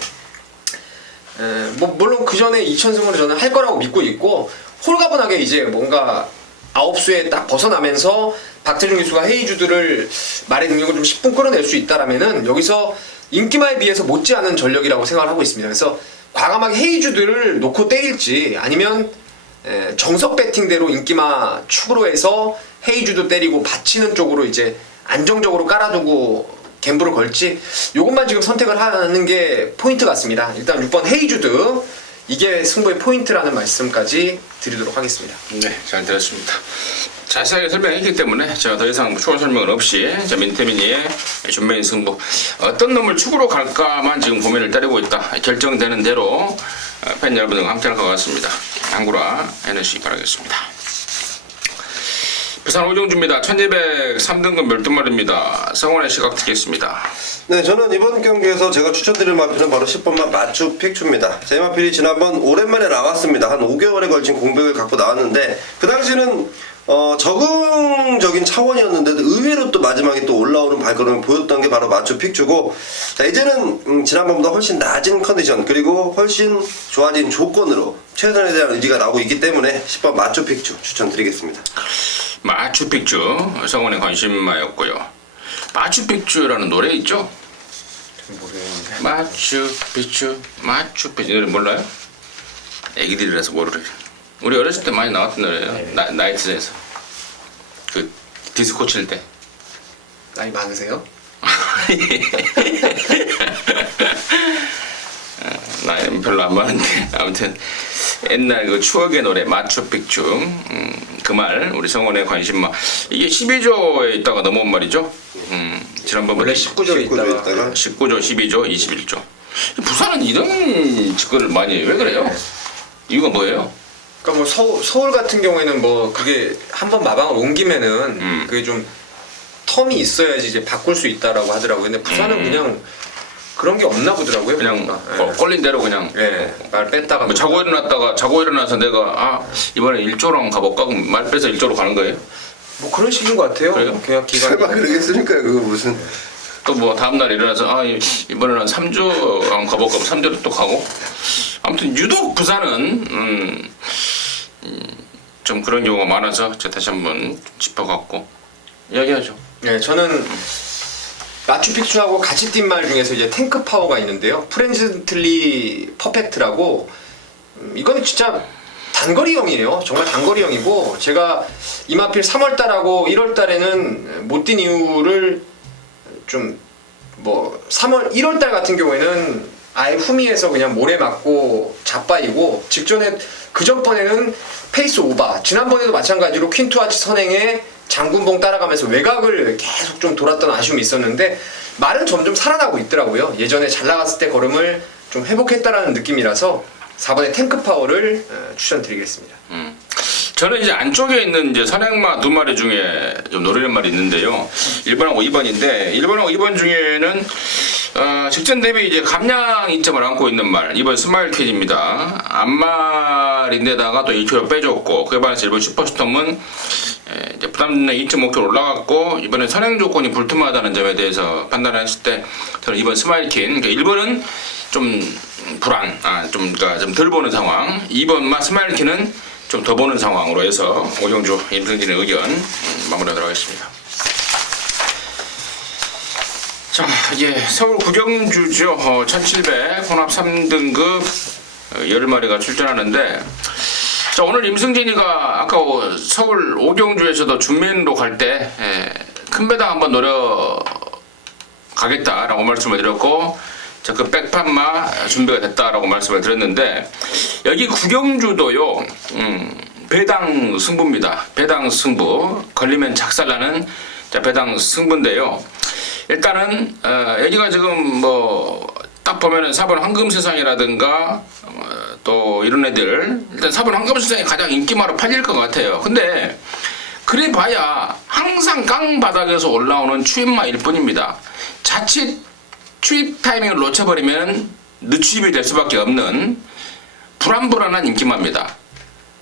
뭐 물론 그 전에 2000승을 저는 할 거라고 믿고 있고 홀가분하게 이제 뭔가 9수에 딱 벗어나면서 박태종 기수가 헤이주드를 말의 능력을 좀 10분 끌어낼 수 있다라면은 여기서 인기마에 비해서 못지않은 전력이라고 생각을 하고 있습니다. 그래서 과감하게 헤이주드를 놓고 때릴지 아니면 정석 배팅대로 인기마 축으로 해서 헤이주드 때리고 받치는 쪽으로 이제 안정적으로 깔아두고 갬블을 걸지 요것만 지금 선택을 하는 게 포인트 같습니다. 일단 6번 헤이주드 이게 승부의 포인트라는 말씀까지 드리도록 하겠습니다. 네, 잘 들었습니다. 자세하게 설명했기 때문에 제가 더 이상 추가 설명은 없이 민태민이의 준메인 승부 어떤 놈을 축으로 갈까만 지금 고민을 때리고 있다. 결정되는 대로 팬 여러분들과 함께할 것 같습니다. 양구라 해내시기 바라겠습니다. 부산 오정주입니다. 1203등급 12마리입니다. 성원의 시각 듣겠습니다. 네, 저는 이번 경기에서 제가 추천드릴 마필은 바로 10번만 마추 픽추입니다. 제 마필이 지난번 오랜만에 나왔습니다. 한 5개월에 걸친 공백을 갖고 나왔는데 그 당시는 적응적인 차원이었는데도 의외로 또 마지막에 또 올라오는 발걸음을 보였던 게 바로 마추 픽추고 자 이제는 지난번보다 훨씬 낮은 컨디션 그리고 훨씬 좋아진 조건으로 최선에 대한 의지가 나오고 있기 때문에 10번 마추 픽추 추천드리겠습니다. 마추픽추 성원의 관심마였고요. 마추픽추라는 노래 있죠? 모르겠는데. 마추픽추 마추픽추 노래 몰라요? 애기들이라서 모르래요. 우리 어렸을 때 많이 나왔던 노래예요. 네. 나이트에서 그 디스코 칠 때. 나이 많으세요? 나이는 별로 안 많은데 아무튼 옛날 그 추억의 노래 마추픽추 그 말 우리 성원의 관심마 이게 12조에 있다가 넘어온 말이죠. 지난번 원래 19조에 있다가 19조, 12조, 21조. 부산은 이런 짓거리를 많이 해요. 왜 그래요? 이유가 뭐예요? 그러니까 뭐 서울 같은 경우에는 뭐 그게 한번 마방을 옮기면은 그게 좀 텀이 있어야지 이제 바꿀 수 있다라고 하더라고요. 근데 부산은 그냥 그런 게 없나 보더라고요. 그냥 보니까. 꼴린 대로 그냥 말 뺐다가 뭐 자고 일어나서 내가 이번에 1조랑 가볼까? 그럼 말 빼서 1조로 가는 거예요? 뭐 그런 식인 것 같아요. 그래요? 계약 기간. 설마 그러겠습니까? 그거 무슨 또 뭐 다음날 일어나서 이번에는 3조랑 가볼까? 3조로 또 가고 아무튼 유독 부산은 좀 그런 경우가 많아서 제가 다시 한번 짚어갖고 이야기하죠. 네, 저는 마추픽추하고 같이 뛴 말 중에서 이제 탱크 파워가 있는데요. 프렌즈틀리 퍼펙트라고 이거는 진짜 단거리형이에요. 정말 단거리형이고 제가 이마필 3월달하고 1월달에는 못 뛴 이유를 좀 뭐 3월 1월달 같은 경우에는 아예 후미에서 그냥 모래 맞고 자빠이고 직전에 그 전번에는 페이스 오바 지난번에도 마찬가지로 퀸투아치 선행에 장군봉 따라가면서 외곽을 계속 좀 돌았던 아쉬움이 있었는데 말은 점점 살아나고 있더라고요. 예전에 잘 나갔을 때 걸음을 좀 회복했다라는 느낌이라서 4번의 탱크 파워를 추천드리겠습니다. 저는 이제 안쪽에 있는 이제 선행마 두 마리 중에 좀 노리는 말이 있는데요. 1번하고 2번인데 1번하고 2번 중에는 직전 대비 이제 감량 이점을 안고 있는 말 2번 스마일 퀴즈입니다. 앞말인데다가 또 1kg 빼줬고 그에 반해서 1번 슈퍼스톰은 이제 부담는 2.5kg 올라갔고 이번에 선행 조건이 불투명하다는 점에 대해서 판단을 했을 때 저는 2번 스마일 퀸 그러니까 1번은 좀 불안 그러니까 좀 덜 보는 상황 2번만 스마일 퀸은 좀 더 보는 상황으로 해서 오경주 임승진의 의견 마무리하도록 하겠습니다. 자, 이제 서울 구경주죠. 1700 혼합 3등급 10마리가 출전하는데 자, 오늘 임승진이가 아까 서울 오경주에서도 준맨으로 갈 때 큰 배당 한번 노려가겠다라고 말씀을 드렸고 자, 그 백판마 준비가 됐다라고 말씀을 드렸는데 여기 구경주도요 배당 승부입니다. 배당 승부 걸리면 작살나는 자, 배당 승부인데요. 일단은 여기가 지금 뭐 딱 보면은 4번 황금세상이라든가 또 이런 애들 일단 4번 황금세상이 가장 인기마로 팔릴 것 같아요. 근데 그래 봐야 항상 깡 바닥에서 올라오는 추임마일 뿐입니다. 자칫 추입 타이밍을 놓쳐버리면 늦추입이 될 수밖에 없는 불안불안한 인기마입니다.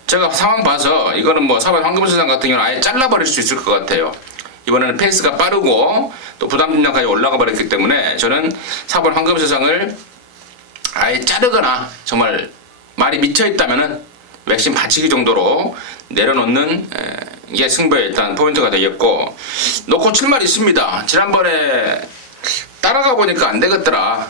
제가 상황 봐서 이거는 뭐 4번 황금세상 같은 경우는 아예 잘라버릴 수 있을 것 같아요. 이번에는 페이스가 빠르고 또 부담중량까지 올라가 버렸기 때문에 저는 4번 황금세상을 아예 자르거나 정말 말이 미쳐있다면은 맥심 받치기 정도로 내려놓는 게 승부에 일단 포인트가 되겠고 놓고 칠 말이 있습니다. 지난번에 따라가 보니까 안 되겠더라.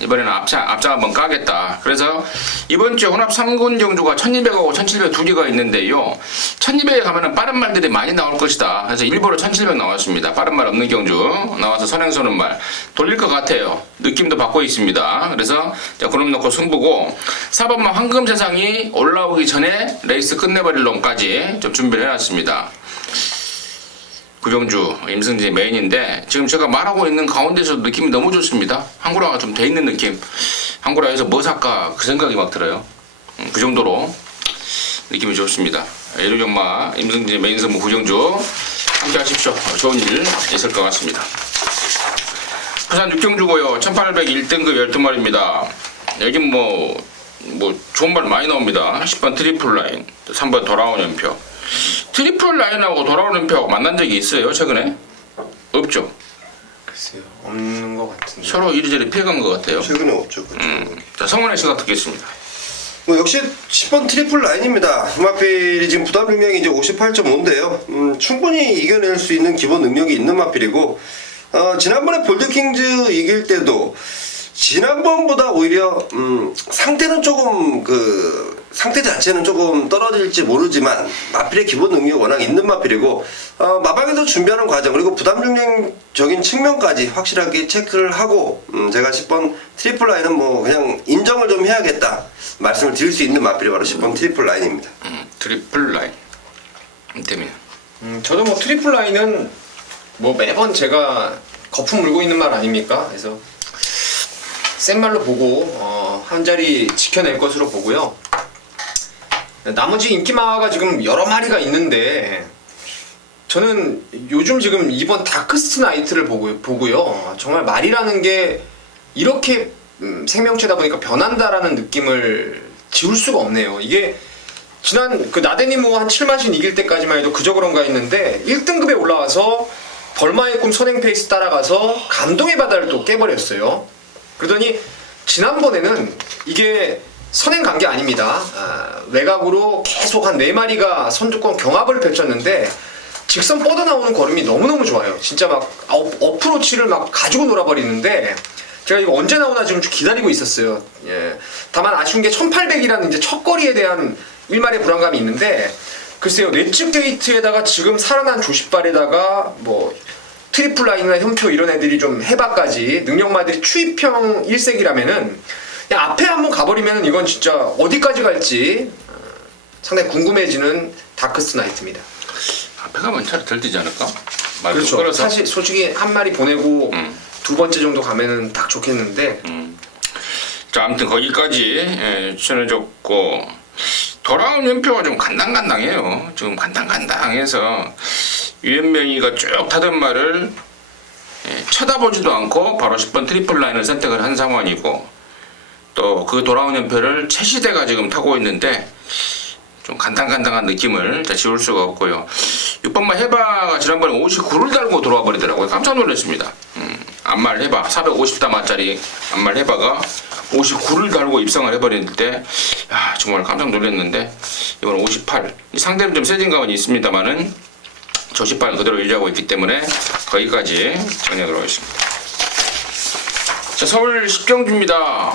이번에는 앞장 한번 까겠다. 그래서 이번 주에 혼합 3군 경주가 1200하고 1700 두 개가 있는데요. 1200에 가면은 빠른 말들이 많이 나올 것이다. 그래서 일부러 1700 나왔습니다. 빠른 말 없는 경주 나와서 선행서는 말 돌릴 것 같아요. 느낌도 받고 있습니다. 그래서 그놈 놓고 승부고 4번만 황금세상이 올라오기 전에 레이스 끝내버릴 놈까지 좀 준비를 해놨습니다. 구경주 임승진 메인인데 지금 제가 말하고 있는 가운데서 느낌이 너무 좋습니다. 항구라가 좀 돼 있는 느낌. 항구라에서 뭐 살까 그 생각이 막 들어요. 그 정도로 느낌이 좋습니다. 예류경마 임승진 메인 선수 구경주 함께 하십시오. 좋은 일 있을 것 같습니다. 부산 육경주고요. 1800 1등급 12마리입니다. 여긴 뭐 좋은 말 많이 나옵니다. 10번 트리플 라인, 3번 돌아온 연표. 트리플 라인하고 돌아오는 표 만난 적이 있어요 최근에? 없죠. 글쎄요, 없는 것 같은데. 서로 이리저리 피해간 것 같아요. 최근에 없죠. 그렇죠. 자, 성원의 시각 듣겠습니다. 뭐 역시 10번 트리플 라인입니다. 마필이 지금 부담 중량이 이제 58.5인데요. 충분히 이겨낼 수 있는 기본 능력이 있는 마필이고 지난번에 볼드킹즈 이길 때도 지난번보다 오히려 상태는 조금 상태 자체는 조금 떨어질지 모르지만 마필의 기본 능력이 워낙 있는 마필이고 마방에서 준비하는 과정 그리고 부담 중량적인 측면까지 확실하게 체크를 하고 제가 10번 트리플 라인은 뭐 그냥 인정을 좀 해야겠다 말씀을 드릴 수 있는 마필이 바로 10번 트리플 라인입니다. 트리플 라인 때문에 저도 뭐 트리플 라인은 뭐 매번 제가 거품 물고 있는 말 아닙니까? 그래서 센 말로 보고 한 자리 지켜낼 것으로 보고요. 나머지 인기마가 지금 여러 마리가 있는데 저는 요즘 지금 이번 다크스트 나이트를 보고요. 정말 말이라는 게 이렇게 생명체다 보니까 변한다라는 느낌을 지울 수가 없네요. 이게 지난 그 나데니모 한 7마신 이길 때까지만 해도 그저 그런가 했는데 1등급에 올라와서 벌마의 꿈 선행 페이스 따라가서 감동의 바다를 또 깨버렸어요. 그러더니 지난번에는 이게 선행 간 게 아닙니다. 외곽으로 계속 한 4마리가 선두권 경합을 펼쳤는데 직선 뻗어나오는 걸음이 너무너무 좋아요. 진짜 막 어프로치를 막 가지고 놀아버리는데 제가 이거 언제 나오나 지금 기다리고 있었어요. 예. 다만 아쉬운 게 1800이라는 이제 첫 거리에 대한 일말의 불안감이 있는데 글쎄요, 넷집 게이트에다가 지금 살아난 조십발에다가 뭐 트리플 라인이나 현표 이런 애들이 좀 해박까지 능력마들이 추입형 1색이라면은 그냥 앞에 한번 가버리면 이건 진짜 어디까지 갈지 상당히 궁금해지는 다크스 나이트입니다. 앞에 가면 차라리 덜 뛰지 않을까? 말도 그렇죠. 끌어서. 사실 솔직히 한 마리 보내고 두 번째 정도 가면은 딱 좋겠는데 자, 아무튼 거기까지 추천해줬고 돌아온 연표가 좀 간당간당해요. 지금 간당간당해서 유현명이가 쭉 타던 말을 쳐다보지도 않고 바로 10번 트리플 라인을 선택을 한 상황이고 또 그 돌아온 연표를 최시대가 지금 타고 있는데 좀 간당간당한 느낌을 지울 수가 없고요. 6번만 해바가 지난번에 59를 달고 들어와 버리더라고요. 깜짝 놀랐습니다. 안말 해바 450다마짜리 안말 해바가 59를 달고 입성을 해버리는데 야, 정말 깜짝 놀랐는데 이번 58 상대는 좀 세진 감은 있습니다만은 저18 그대로 유지하고 있기 때문에 거기까지 정리하도록 하겠습니다. 자, 서울 10경주입니다.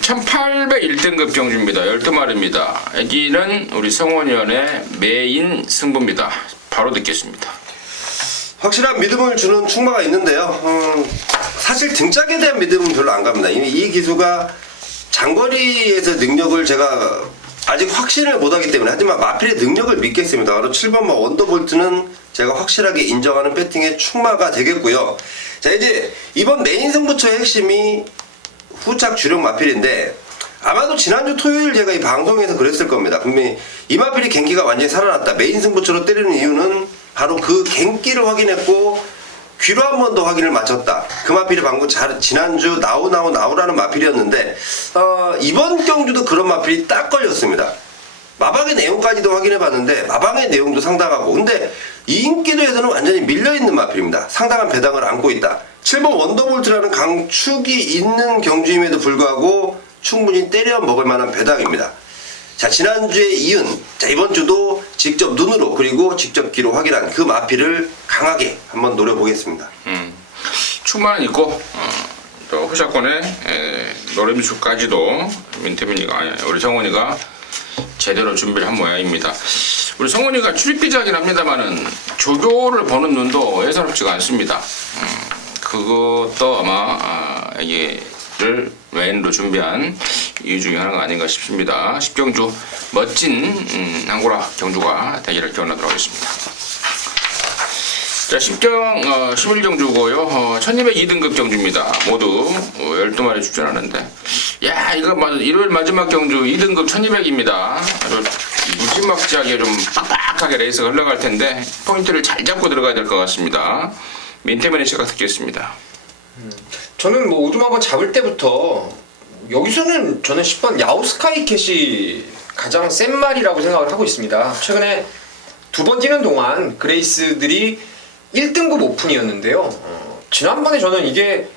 1801등급 경주입니다. 12마리입니다. 여기는 우리 성원위원의 메인 승부입니다. 바로 듣겠습니다. 확실한 믿음을 주는 충마가 있는데요. 사실 등짝에 대한 믿음은 별로 안 갑니다. 이미 이 기수가 장거리에서 능력을 제가 아직 확신을 못하기 때문에 하지만 마필의 능력을 믿겠습니다. 바로 7번마 원더볼트는 제가 확실하게 인정하는 배팅의 충마가 되겠고요. 자, 이제 이번 메인 승부처의 핵심이 후착 주력 마필인데 아마도 지난주 토요일 제가 이 방송에서 그랬을 겁니다. 분명히 이 마필이 갱기가 완전히 살아났다. 메인 승부처로 때리는 이유는 바로 그 갱기를 확인했고 귀로 한 번 더 확인을 마쳤다. 그 마필이 방금 지난주 나오라는 마필이었는데 이번 경주도 그런 마필이 딱 걸렸습니다. 마방의 내용까지도 확인해봤는데 마방의 내용도 상당하고 근데 이 인기도에서는 완전히 밀려있는 마필입니다. 상당한 배당을 안고 있다. 7번 원더볼트라는 강축이 있는 경주임에도 불구하고 충분히 때려 먹을 만한 배당입니다. 자, 지난주에 이은 자, 이번 주도 직접 눈으로 그리고 직접 귀로 확인한 그 마필을 강하게 한번 노려보겠습니다. 충만은 있고 또 후샷권에 노림수까지도 민태민이가 우리 성원이가 제대로 준비를 한 모양입니다. 우리 성원이가 출입기자긴 합니다만은 조교를 보는 눈도 예사롭지가 않습니다. 그것도 아마 얘를 메인으로 준비한 이유 중에 하나가 아닌가 싶습니다. 10경주 멋진 앙고라 경주가 되기를 기원하도록 하겠습니다. 자, 11경주고요. 1202등급 경주입니다. 모두 12마리 출전하는데 야, 이거 맞아. 일요일 마지막 경주 2등급 1200입니다. 아주 무지막지하게 좀 빡빡하게 레이스가 흘러갈 텐데 포인트를 잘 잡고 들어가야 될 것 같습니다. 민태민의 시각 듣겠습니다. 저는 뭐 오두막을 잡을 때부터 여기서는 저는 10번 야오스카이 캣이 가장 센 말이라고 생각을 하고 있습니다. 최근에 두 번 뛰는 동안 그레이스들이 1등급 오픈이었는데요. 지난번에 저는 이게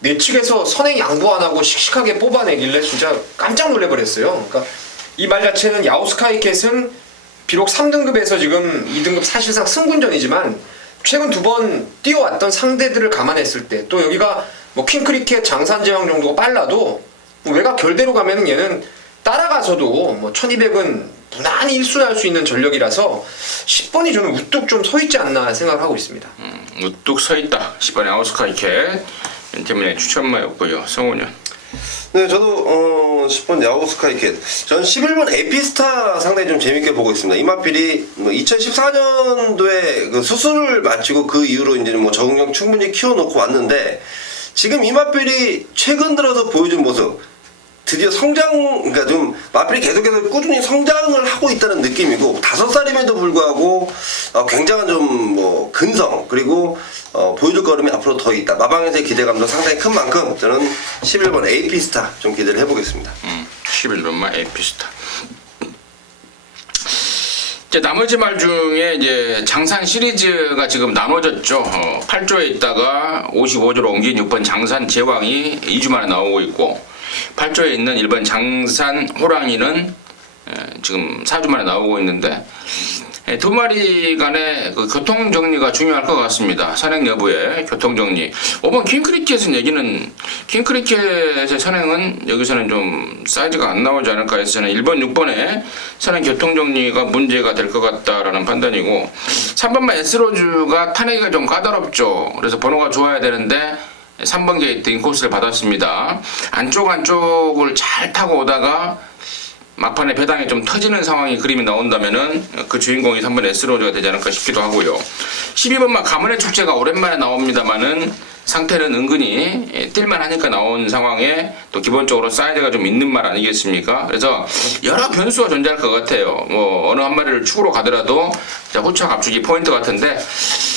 내측에서 선행 양보 안 하고 씩씩하게 뽑아내길래 진짜 깜짝 놀래버렸어요. 그러니까 이 말 자체는 야오스카이 캣은 비록 3등급에서 지금 2등급 사실상 승분전이지만 최근 두 번 뛰어왔던 상대들을 감안했을 때 또 여기가 뭐 킹크리켓 장산제왕 정도가 빨라도 뭐 외곽 결대로 가면은 얘는 따라가서도 뭐 1200은 무난히 1순할 수 있는 전력이라서 10번이 저는 우뚝 좀 서있지 않나 생각을 하고 있습니다. 우뚝 서있다. 10번의 아우스카이캣 민태민의 추천마였고요. 성훈이요. 네, 저도 10번 야오스카이캣. 전 11번 에피스타 상당히 좀 재밌게 보고 있습니다. 이 마필이 뭐 2014년도에 그 수술을 마치고 그 이후로 이제 뭐 적응력 충분히 키워놓고 왔는데 지금 이 마필이 최근 들어서 보여준 모습 드디어 성장, 그러니까 좀 마필이 계속해서 꾸준히 성장을 하고 있다는 느낌이고 5살임에도 불구하고 굉장한 좀 뭐 근성 그리고 보여줄 걸음이 앞으로 더 있다. 마방에서의 기대감도 상당히 큰 만큼 저는 11번 에이피스타 좀 기대를 해보겠습니다. 11번만 에피스타. 이제 나머지 말 중에 이제 장산 시리즈가 지금 나눠졌죠. 8조에 있다가 55조로 옮긴 6번 장산 제왕이 2주 만에 나오고 있고 8조에 있는 1번 장산 호랑이는 지금 4주 만에 나오고 있는데 두 마리 간의 그 교통 정리가 중요할 것 같습니다. 선행 여부의 교통 정리. 5번 킹크리켓은 얘기는 킹크리켓의 선행은 여기서는 좀 사이즈가 안 나오지 않을까 해서 저는 1번, 6번에 선행 교통 정리가 문제가 될 것 같다라는 판단이고 3번만 S로즈가 타내기가 좀 까다롭죠. 그래서 번호가 좋아야 되는데 3번 게이트 인코스를 받았습니다. 안쪽을 잘 타고 오다가 막판에 배당이 좀 터지는 상황이 그림이 나온다면은 그 주인공이 3번 S로즈가 되지 않을까 싶기도 하고요. 12번 막 가문의 축제가 오랜만에 나옵니다만은 상태는 은근히 뛸만 하니까 나온 상황에 또 기본적으로 사이드가 좀 있는 말 아니겠습니까? 그래서 여러 변수가 존재할 것 같아요. 뭐 어느 한 마리를 축으로 가더라도 후차 압축이 포인트 같은데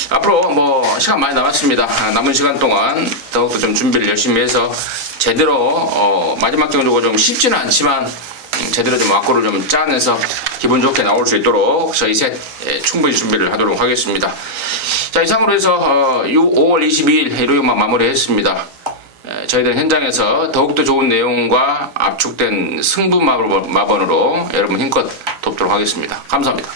앞으로 뭐 시간 많이 남았습니다. 남은 시간 동안 더욱더 좀 준비를 열심히 해서 제대로 마지막 경주가 좀 쉽지는 않지만 제대로 좀 와꾸를 좀 짜내서 기분 좋게 나올 수 있도록 저희 셋 충분히 준비를 하도록 하겠습니다. 자, 이상으로 해서 5월 22일 일요일만 마무리했습니다. 저희들은 현장에서 더욱더 좋은 내용과 압축된 승부 마번으로 여러분 힘껏 돕도록 하겠습니다. 감사합니다.